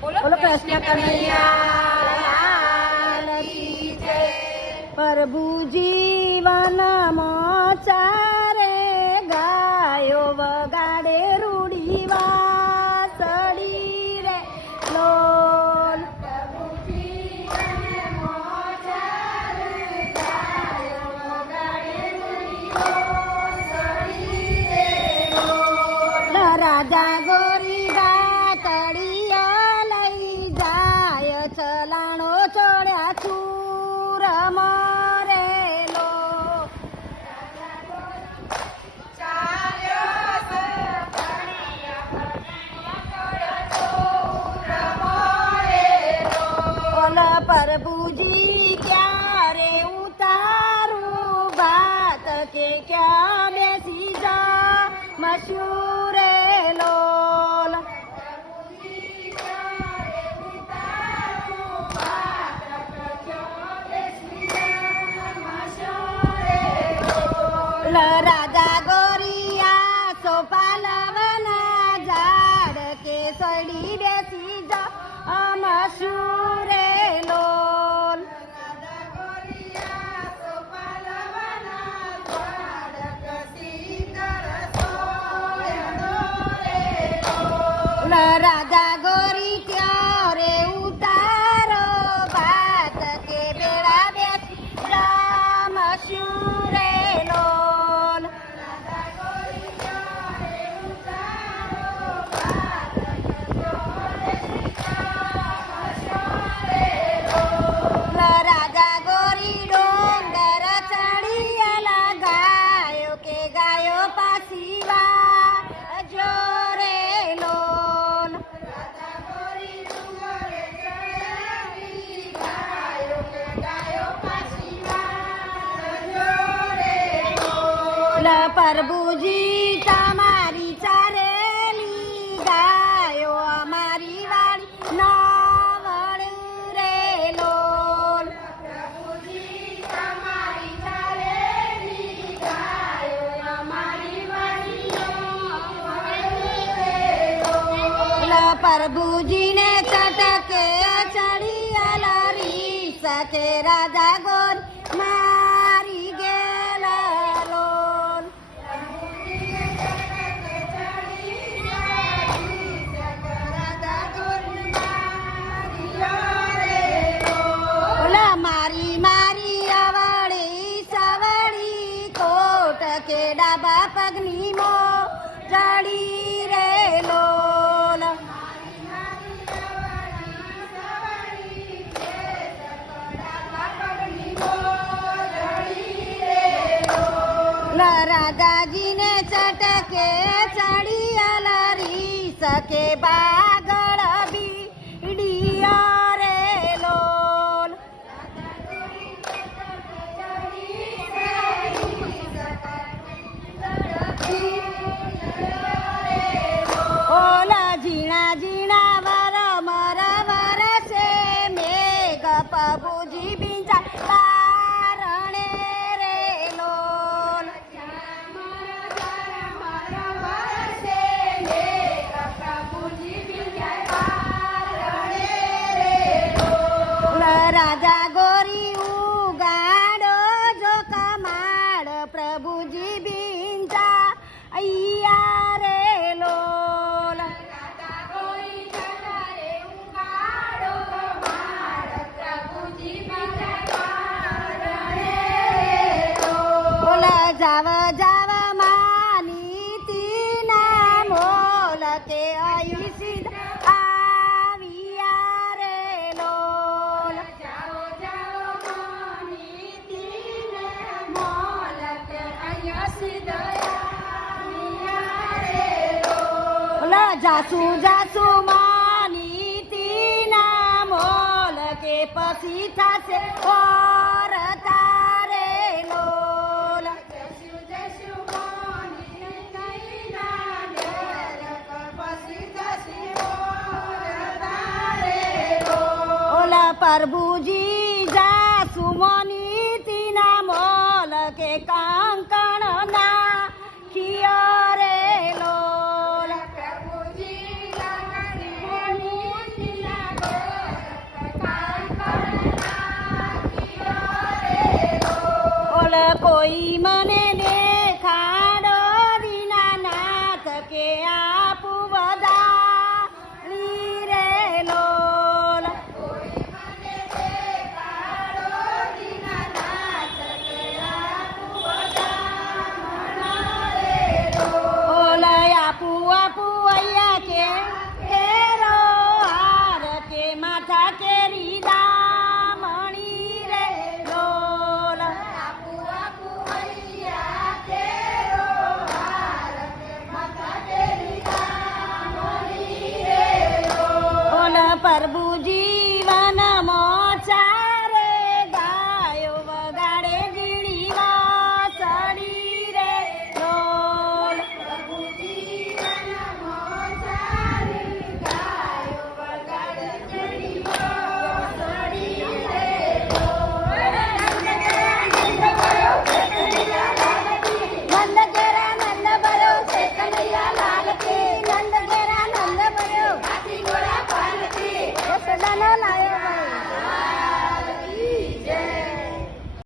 બોલો કૃષ્ણ કનૈયા પ્રભુ જીવનમાં ચારે ગાયો વગાડે રૂડી વાસળી રે. લોલ. રાજા ઓલ પ્રભુજી ક્યારે ઉતારું ભાત કે ક્યાં બેસી જા? મશૂરે લોલ. રાજા ગોરિયા સોપાલવના ઝાડ કે સડી બેસી જા? મશૂરે લ રાજા ગોરી પ્રભુજી તમારી ચારેલી ગાયો અમારી વાળી નાવળ રે લોલ. લ પ્રભુજીને ચટકે ચડી અલારી સકે રાજા ગોર રાજાજીને ચટકે ચડી અલારી સકે બાગળ રાજા ગોરી ઉગાડો જો કમાડ પ્રભુજી બિંજા અయ్యા રે લોલ. જાવ જાવ. જાસુ જાસુ માની તીના મોલ કે પછી થાશે ઓર તારે લોલ. ઓલા પ્રભુજી જાસુ મની તીના મોલ કે કાંકણ ના ખિયા my man. પ્રભુજી